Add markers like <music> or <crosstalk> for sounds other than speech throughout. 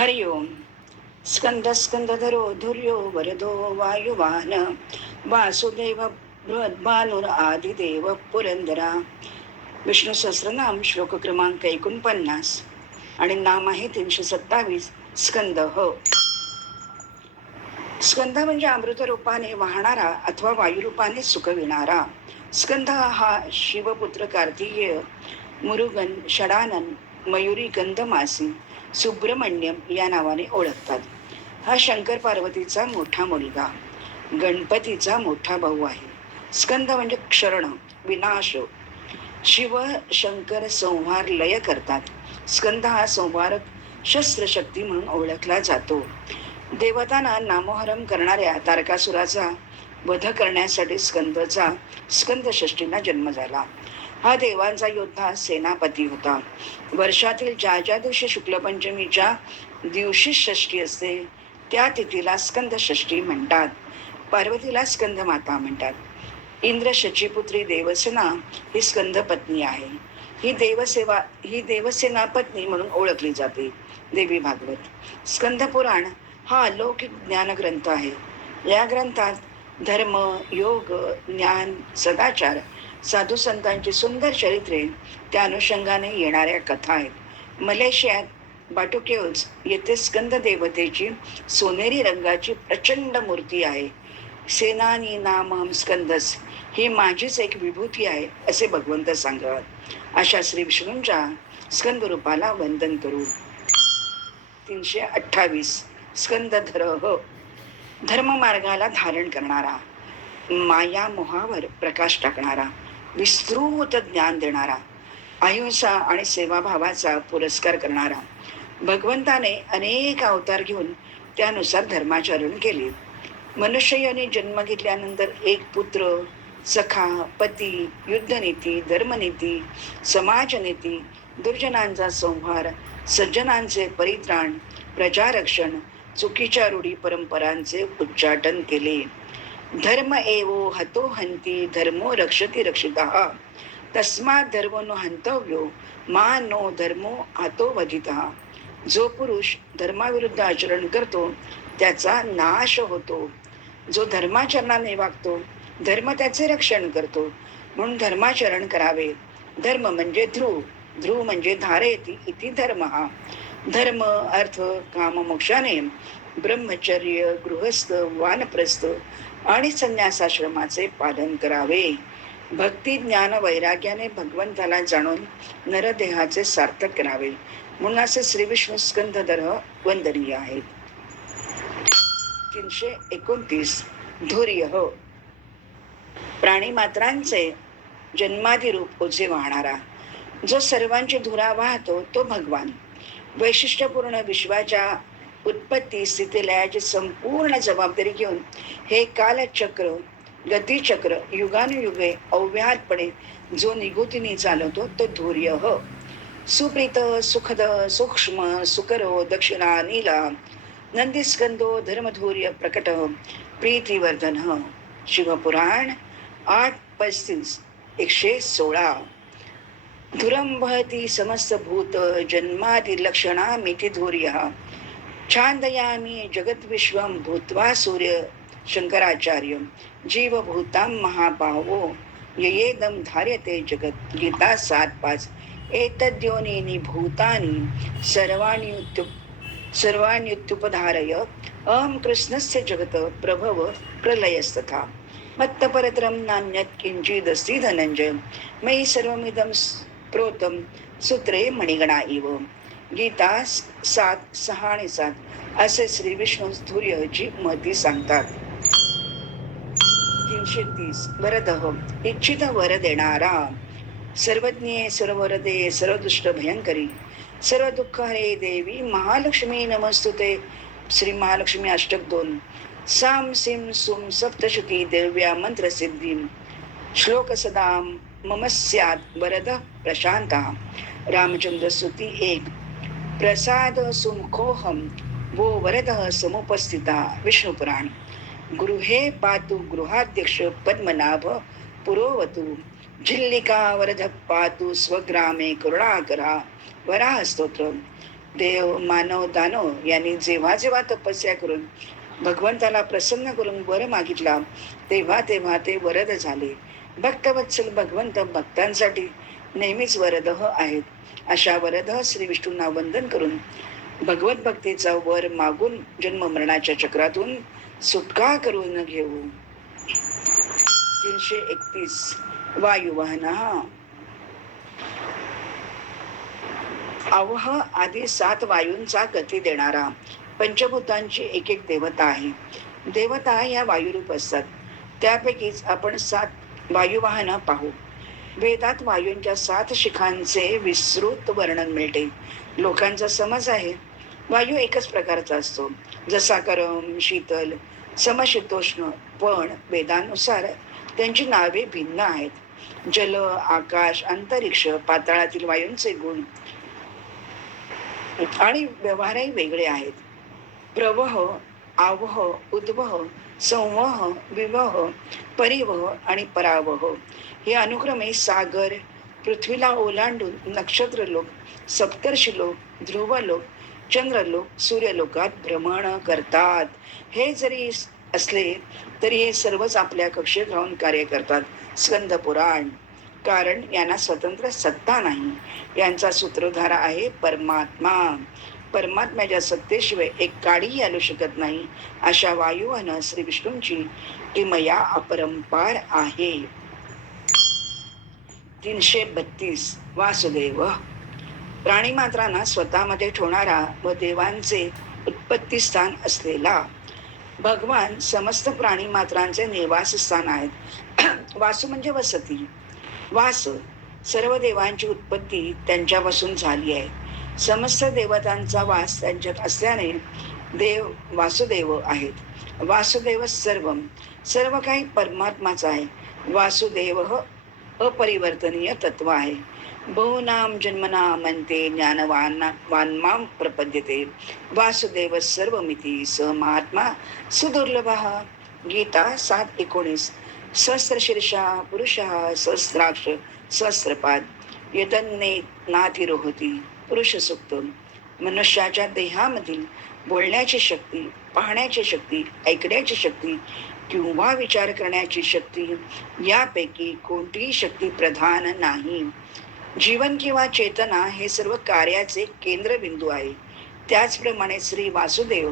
हरि ओम स्कंद स्कंदधरो धुर्यो वरदो वायुवाहन वासुदेव बृहद्भानुर आदिदेव पुरंदरा। विष्णू सहस्रनाम श्लोक क्रमांक एकोणपन्नास आणि नाम आहे तीनशे सत्तावीस स्कंद हो. स्कंद म्हणजे अमृत रूपाने वाहणारा अथवा वायुरूपाने सुखविणारा. स्कंद हा शिवपुत्र कार्तिकेय मुरुगन षडानन मयुरी गंधमासी सुब्रमण्यम या नावाने ओळखतात. हा शंकर पार्वतीचा मोठा मुलगा गणपतीचा मोठा भाऊ आहे. स्कंद म्हणजे क्षरण विनाश. शिव शंकर संहार लय करतात. स्कंद हा संहारक शस्त्रशक्ती म्हणून ओळखला जातो. देवतांना नामोहरम करणाऱ्या तारकासुराचा वध करण्यासाठी स्कंदचा स्कंदषष्टींना जन्म झाला. हा देवांचा योद्धा सेनापती होता. वर्षातील ज्या ज्या दिवशी शुक्ल पंचमीच्या दिवशी षष्टी असते त्या तिथीला स्कंद षष्टी म्हणतात. पार्वतीला स्कंद माता म्हणतात. इंद्र शचीपुत्री देवसेना ही स्कंद पत्नी आहे. ही देवसेवा ही देवसेना पत्नी म्हणून ओळखली जाते देवी भागवत. स्कंद पुराण हा अलौकिक ज्ञानग्रंथ आहे. या ग्रंथात धर्म योग ज्ञान सदाचार साधू संतांची सुंदर चरित्रे त्या अनुषंगाने येणाऱ्या कथा आहेत. मलेशियात बाटुकेओज येथे स्कंद देवतेची सोनेरी रंगाची प्रचंड मूर्ती आहे. सेनानी नामम स्कंदस ही माझीच एक विभूती आहे असे भगवंत सांगत अशा श्री विष्णूंच्या स्कंद रूपाला वंदन करू. तीनशे अठ्ठावीस. स्कंदधर हो धर्ममार्गाला धारण करणारा माया मोहावर प्रकाश टाकणारा विस्तृत ज्ञान देणारा अहिंसा आणि सेवाभावाचा पुरस्कार करणारा भगवंताने अनेक अवतार घेऊन त्यानुसार धर्माचरण केले. मनुष्य जन्म घेतल्यानंतर एक पुत्र सखा पती युद्धनीती धर्मनीती समाजनीती दुर्जनांचा संहार सज्जनांचे परित्राण प्रजारक्षण चुकीच्या रूढी परंपरांचे उच्चाटन केले. धर्म एवो हतो हंती धर्मो रक्षती रक्षिता. तस्मा धर्म नो हंतव्यो मा नो धर्मो आतो वधिता जो पुरुष धर्माविरुद्ध आचरण करतो त्याचा नाश होतो. जो धर्माचरणाने वागतो धर्म त्याचे रक्षण करतो. म्हणून धर्माचरण करावे. धर्म म्हणजे ध्रुव ध्रुव म्हणजे धारे इति धर्म. हा धर्म अर्थ काम मोक्षाने ब्रह्मचर्य गृहस्थ वानप्रस्थ आणि संन्यासाश्रमाचे पालन करावे. भक्ती ज्ञान वैराग्याने भगवंताला जाणून नरदेहाचे सार्थक करावे. म्हणून असे श्री विष्णू स्कंदधर वंदनीय आहेत तीनशे एकोणतीस. धुर्य हो. प्राणी मात्रांचे जन्मादी रूप ओझे वाहणारा. जो सर्वांची धुरा वाहतो तो भगवान. वैशिष्ट्यपूर्ण विश्वाच्या उत्पत्ती स्थिती लयाची संपूर्ण जबाबदारी घेऊन हे कालचक्र गतीचक्र युगानुयुगे अव्याहतपणे जो निगुतीने चालवतो तो धूर्य ह. सुप्रीत सुखद सूक्ष्म सुकरो दक्षिणा नीला नंदीस्कंदो धर्मधूर्य प्रकट प्रीतिवर्धन शिवपुराण आठ पस्तीस एकशे सोळा. धुरंभती वहति समस्तभूत जन्मादिलक्षणामिति लक्षणा छान्दयामि जगद्विश्वं छांदयामी भूत्वा सूर्य शंकराचार्य जीवभूतां महाभावो ययेदं धार्यते जगत गीता सात पाच। एतद्योनीनि भूतानि सर्वाणि सर्वाण्युत्युपधारय। अहं कृष्णस्य जगत प्रभव प्रलयस्तथा। मत्तपरतरं नान्यत् किञ्चिदस्ति धनञ्जय। मयि सर्वमिदं प्रोतम सूत्रे मणिगणा इव. गीता सात सहा आणि सात असे श्री विष्णू स्थूर्यची महती सांगतात. तीनशे तीस वरदह इच्छित वर देणारा. सर्वज्ञे सर्वरदे सर्वदुष्ट भयंकरी. सर्व दुःख हरे देवी महालक्ष्मी नमस्तुते. श्री महालक्ष्मी अष्टक दोन. साम सिम सुम सप्तशती देव्या मंत्र सिद्धी. मम स्यात् वरद प्रशांता रामचंद्र स्तुती एक। प्रसाद सुमुखोहम वो वरद समुपस्थिता विष्णुपुराण। गृहे पातु गृहाध्यक्ष पद्मनाभ पुरोवतु। झिल्लिका वरद पातु स्वग्रामे करुणाकरा वराह स्तोत्र देव मानव दानव यांनी जेव्हा जेव्हा तपस्या करून भगवंताला प्रसन्न करून वर मागितला तेव्हा तेव्हा ते वरद झाले। भक्तवत्सल भगवंत भक्तांसाठी नेहमीच वरदह आहेत. अशा वरदह श्री विष्णूंना वंदन करून भगवत भक्तीचा वर मागून जन्म मरणाच्या चक्रातून सुटका करून घेऊ. तीनशे एकतीस वायुवाहना. अवह आदी सात वायूंचा गती देणारा पंचभूतांची एक एक देवता आहे. देवता या वायुरूप असतात. त्यापैकीच आपण सात वायुवाहना पाहू. वेदात वायूंच्या सात शिखांचे विस्तृत वर्णन मिळते. लोकांचा समज आहे. वायू एकच प्रकारचा असतो. जसा गरम शीतल समशीतोष्ण पण वेदानुसार त्यांची नावे भिन्न आहेत. जल आकाश अंतरिक्ष पाताळातील वायूंचे गुण आणि व्यवहारही वेगळे आहेत. प्रवह आवह उद्वह संवह विवह परिवह आणि परावह. हे अनुक्रमे सागर पृथ्वीला ओलांडून नक्षत्रलोक सप्तर्षिलोक ध्रुवलोक चंद्रलोक सूर्यलोकात भ्रमण करतात. हे जरी असले तरी हे सर्वच आपल्या कक्षेत राहून कार्य करतात. स्कंद पुराण. कारण यांना स्वतंत्र सत्ता नाही. यांचा सूत्रधार आहे परमात्मा. परमात्म्याच्या सत्तेशिवाय एक काडीही आलू शकत नाही अशा वायुवान श्री विष्णूंची किमया अपरंपार आहे. तीनशे बत्तीस. वासुदेव. प्राणीमात्रांना स्वतःमध्ये ठेवणारा व देवांचे उत्पत्ती स्थान असलेला भगवान समस्त प्राणी मात्रांचे निवासस्थान आहेत. <clears throat> वासू म्हणजे वसती. वास सर्व देवांची उत्पत्ती त्यांच्यापासून झाली आहे. समस्त देवतांचा वास त्यांच्यात असल्याने देव वासुदेव आहेत. वासुदेव सर्व. सर्व काही परमात्माच आहे. वासुदेव अपरिवर्तनीय तत्व आहे. बहुनाम जन्मना म्हणते ज्ञानवान वान्माम प्रपद्यते. वासुदेव सर्वमिती स महात्मा सुदुर्लभ. गीता सात एकोणीस. सहस्रशीर्षा पुरुष सहस्राक्ष सहस्रपाद. यतन्ने नातिरोहती पुरुष सुक्त मनुष्याच्या देहामधील बोलण्याची शक्ती पाहण्याची शक्ती ऐकण्याची शक्ती किंवा विचार करण्याची शक्ती यापैकी कोणतीही शक्ती प्रधान नाही. जीवन किंवा चेतना हे सर्व कार्याचे केंद्रबिंदू आहे. त्याचप्रमाणे श्री वासुदेव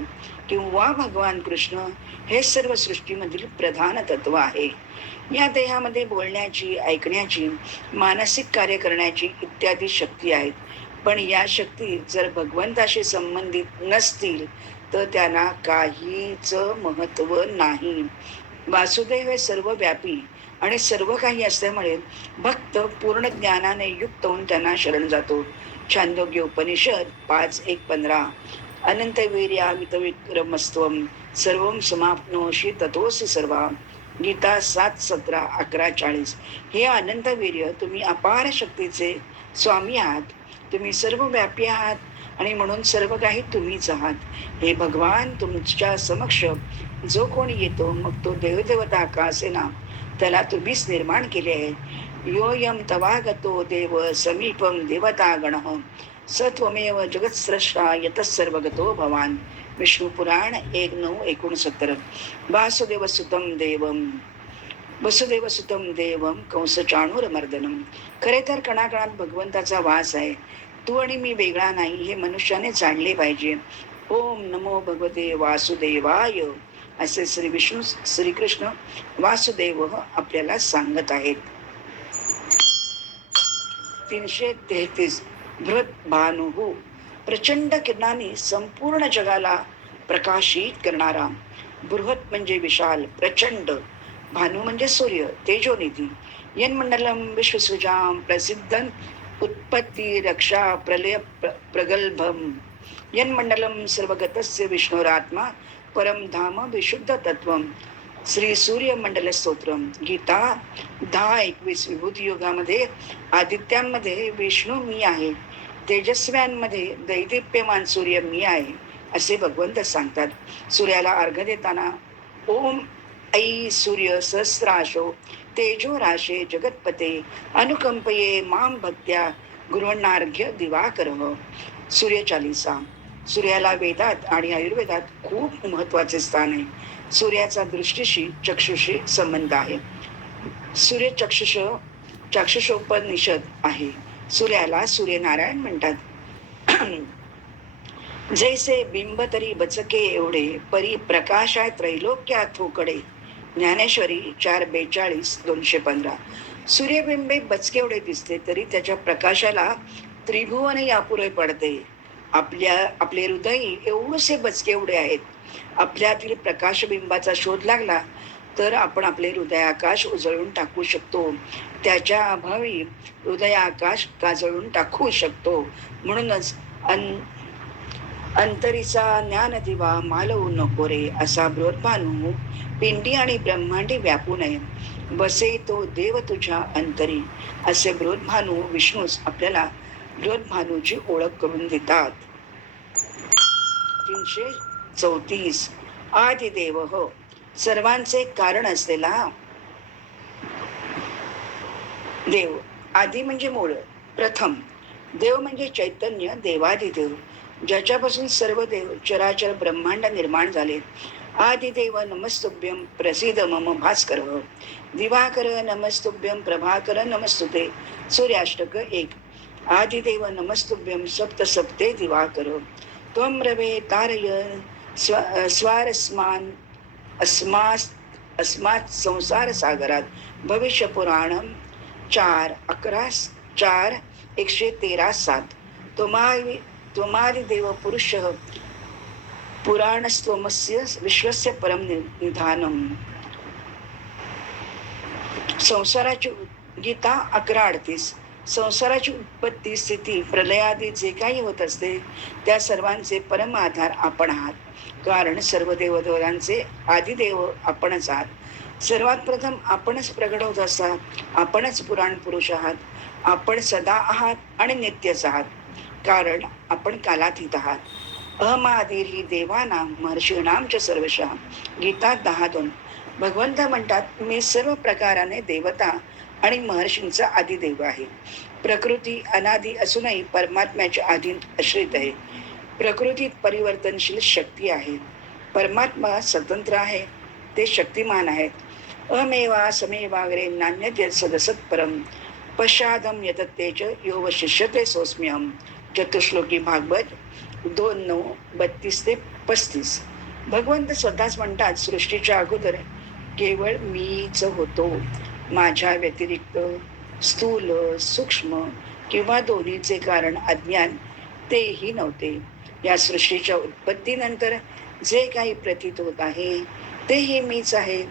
किंवा भगवान कृष्ण हे सर्व सृष्टीमधील प्रधान तत्व आहे. या देहामध्ये बोलण्याची ऐकण्याची मानसिक कार्य करण्याची इत्यादी शक्ती आहेत. पण या शक्ती जर भगवंताशी संबंधित नसतील तर त्यांना काहीच महत्त्व नाही. वासुदेव हे सर्व व्यापी आणि सर्व काही असल्यामुळे भक्त पूर्ण ज्ञानाने युक्त होऊन त्यांना शरण जातो. छांदोग्य उपनिषद पाच एक पंधरा. अनंत वीर्यामित सर्व समाप्नोशी ततोसी सर्वा. गीता सात सतरा अकरा चाळीस. हे अनंत वीर्य तुम्ही अपार शक्तीचे स्वामी आहात. तुम्ही सर्व व्यापी आहात आणि म्हणून सर्व काही तुम्हीच आहात. हे भगवान तुमच्या समक्ष जो कोणी येतो मग तो देवदेवता का असेना? त्याला तुम्हीच निर्माण केले आहे. योयम तवागतो देव समीपम देवता गण। सत्वमेव जगत्स्रष्टा यतसर्वगतो भवान। विष्णुपुराण एक नऊ एकोणसत्तर। वासुदेव सुतम देवम। वसुदेव सुतम देवम कंस चाणूर मर्दनम खरे तर कणाकणात भगवंताचा वास आहे. तू आणि मी वेगळा नाही हे मनुष्याने जाणले पाहिजे. ओम नमो भगवते वासुदेवाय. असे श्री विष्णू श्रीकृष्ण वासुदेव आपल्याला सांगत आहेत. तीनशे तेहतीस भृत भानुहू प्रचंड किरणाने संपूर्ण जगाला प्रकाशित करणारा. बृहत म्हणजे विशाल प्रचंड. भानू म्हणजे सूर्य तेजोनिधी. यन्मंडलम विश्वसृजाम प्रसिद्ध उत्पत्ती रक्षा प्रलय प्र- प्रगल्भम. यन्मंडलम सर्वगतस्य विष्णुरात्मा परम धाम विशुद्ध तत्व श्री सूर्य मंडल स्तोत्र गीता दहा एकवीस विभूती युगामध्ये आदित्यांमध्ये विष्णू मी आहे. तेजस्व्यांमध्ये दैदिप्यमान सूर्य मी आहे असे भगवंत सांगतात. सूर्याला अर्घ देताना ओम ऐ सूर्य सहस्राशो तेजो राशे जगतपते अनुकंपये माम भक्त्या गृहणार्घ्य दिवाकर। सूर्यचालिसा सूर्याला वेदात आणि आयुर्वेदात खूप महत्त्वाचे स्थान आहे. सूर्याचा दृष्टीशी चक्षुशी संबंध आहे. सूर्य चक्षुष चक्षुषोपनिषद आहे. सूर्याला सूर्यनारायण म्हणतात. जैसे बिंब तरी बचके एवढे परी प्रकाशाय त्रैलोक्या थोकडे ज्ञानेश्वरी चार बेचाळीस दोनशे पंधरा. सूर्यबिंबे बचकेवढे दिसते तरी त्याच्या प्रकाशाला त्रिभुवन अपुरे पडते. आपल्या आपले हृदय एवढसे बचके एवढे आहेत. आपल्यातील प्रकाशबिंबाचा शोध लागला तर आपण आपले हृदयाकाश उजळून टाकू शकतो. त्याच्या अभावी हृदयाकाश काजळून टाकू शकतो. म्हणूनच अन अंतरीचा ज्ञान दिवा मालवू नको रे असा बृहद्भानू पिंडी आणि ब्रह्मांडी व्यापू नये. बसे तो देव तुझ्या अंतरी. असे बृहद्भानू विष्णूस आपल्याला बृहद्भानूची ओळख करून देतात. तीनशे चौतीस. आदिदेव हो. सर्वांचे कारण असलेला देव. आदि म्हणजे मूळ. प्रथम. देव म्हणजे चैतन्य देवादिदेव. ज्याच्यापासून सर्व देव चराचर ब्रह्मांड निर्माण झाले. आदिदेव नमस्तुभ्यम प्रसिद्ध मम भास्कर दिवाकर नमस्तुभ्यम प्रभाकर नमस्तुते. सूर्याष्टक एक. आदिदेव नमस्तुभ्यम सप्त सप्ते दिवाकर. त्वम रवे तारय स्व स्वारस्मान अस्मास अस्मात संसार सागरात. भविष्य पुराणम चार अकरा चार एकशे तेरा सात. तुम्हा त्वमादि देव पुरुष पुराणस्त्वमस्य विश्वस्य परम निधानम संसाराची गीता अकरा अडतीस. संसाराची उत्पत्ती स्थिती प्रलयादी जे काही होत असते त्या सर्वांचे परम आधार आपण आहात. कारण सर्व देवदेवांचे आदिदेव आपणच आहात. सर्वात प्रथम आपणच प्रगट होत असा आपणच पुराण पुरुष आहात. आपण सदा आहात आणि नित्यच आहात. कारण आपण कालातीत आहात. अहमादीर ही देवानाम महर्षीणामच्या सर्वशा गीता दहा दोन भगवंत म्हणतात मी सर्व प्रकाराने देवता आणि महर्षींचा आदिदेव आहे. प्रकृती अनादी असूनही परमात्म्याच्या अधीन आश्रित आहे. प्रकृतीत परिवर्तनशील शक्ती आहे. परमात्मा स्वतंत्र आहे. ते शक्तिमान आहेत. अमेवा समेवाग्रे नान्यते सदसत परम पश्चादम यतत्तेच यो शिष्यते सोस्म्यम चतुश्लोकी भागवत दोन नऊ बत्तीस ते पस्तीस. भगवंत स्वतःच म्हणतात सृष्टीच्या अगोदर केवळ मीच होतो. माझ्या व्यतिरिक्त स्थूल सूक्ष्म किंवा दोन्हीचे कारण अज्ञान तेही नव्हते. या सृष्टीच्या उत्पत्तीनंतर जे काही प्रतीत होत आहे तेही मीच आहे.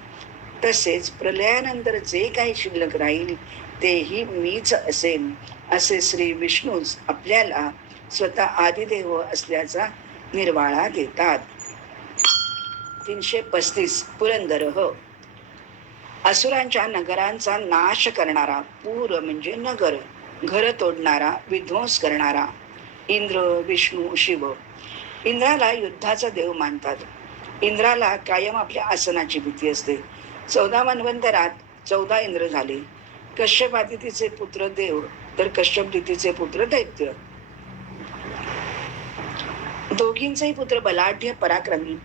तसेच प्रलयानंतर जे काही शिल्लक राहील तेही मीच असेल असे श्री विष्णूच आपल्याला स्वतः आदिदेव असल्याचा निर्वाळा देतात. तीनशे पस्तीस पुरंदर हो. असुरांच्या नगरांचा नाश करणारा पूर म्हणजे नगर घर तोडणारा विध्वंस करणारा. इंद्र विष्णू शिव. इंद्राला युद्धाचा देव मानतात. इंद्राला कायम आपल्या आसनाची भीती असते. चौदा मन्वंतरात चौदा इंद्र झाले. कश्यप तिचे पुत्र देव तर कश्यप दितीचे पुत्र दैत्य. दोघींचेही पुत्र बलाढ्य पराक्रमी.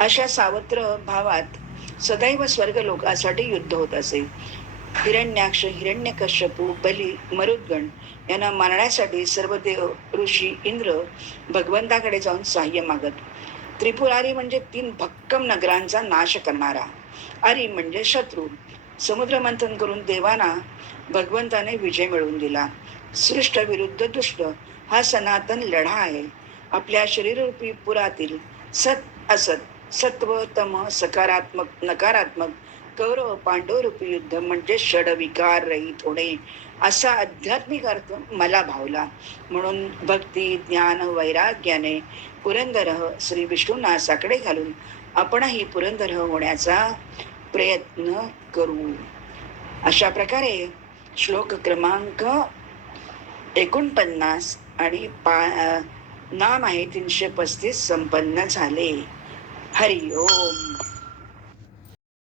अशा सावत्र भावात सदैव स्वर्ग लोकांसाठी युद्ध होत असे. हिरण्याक्ष हिरण्यकश्यपू बली मरुद्गण यांना मारण्यासाठी सर्व देव ऋषी इंद्र भगवंताकडे जाऊन सहाय्य मागत. त्रिपुरारी म्हणजे तीन भक्कम नगरांचा नाश करणारा. आरी म्हणजे शत्रू. समुद्र मंथन करून देवाना भगवंताने विजय मिळवून दिला. सृष्ट विरुद्ध दुष्ट हा सनातन लढा आहे. आपल्या शरीररूपी पुरातील सत असत सत्व तम सकारात्मक नकारात्मक कौरव पांडव रूपी युद्ध म्हणजे षडविकार रहित होणे असा आध्यात्मिक अर्थ मला भावला. म्हणून भक्ती ज्ञान वैराग्याने पुरंदर श्री विष्णूंना साकडे घालून आपणही पुरंदर होण्याचा प्रयत्न करू. अशा प्रकारे श्लोक क्रमांक एकोणपन्नास आणि पा नाम आहे तीनशे पस्तीस संपन्न झाले. हरि ओम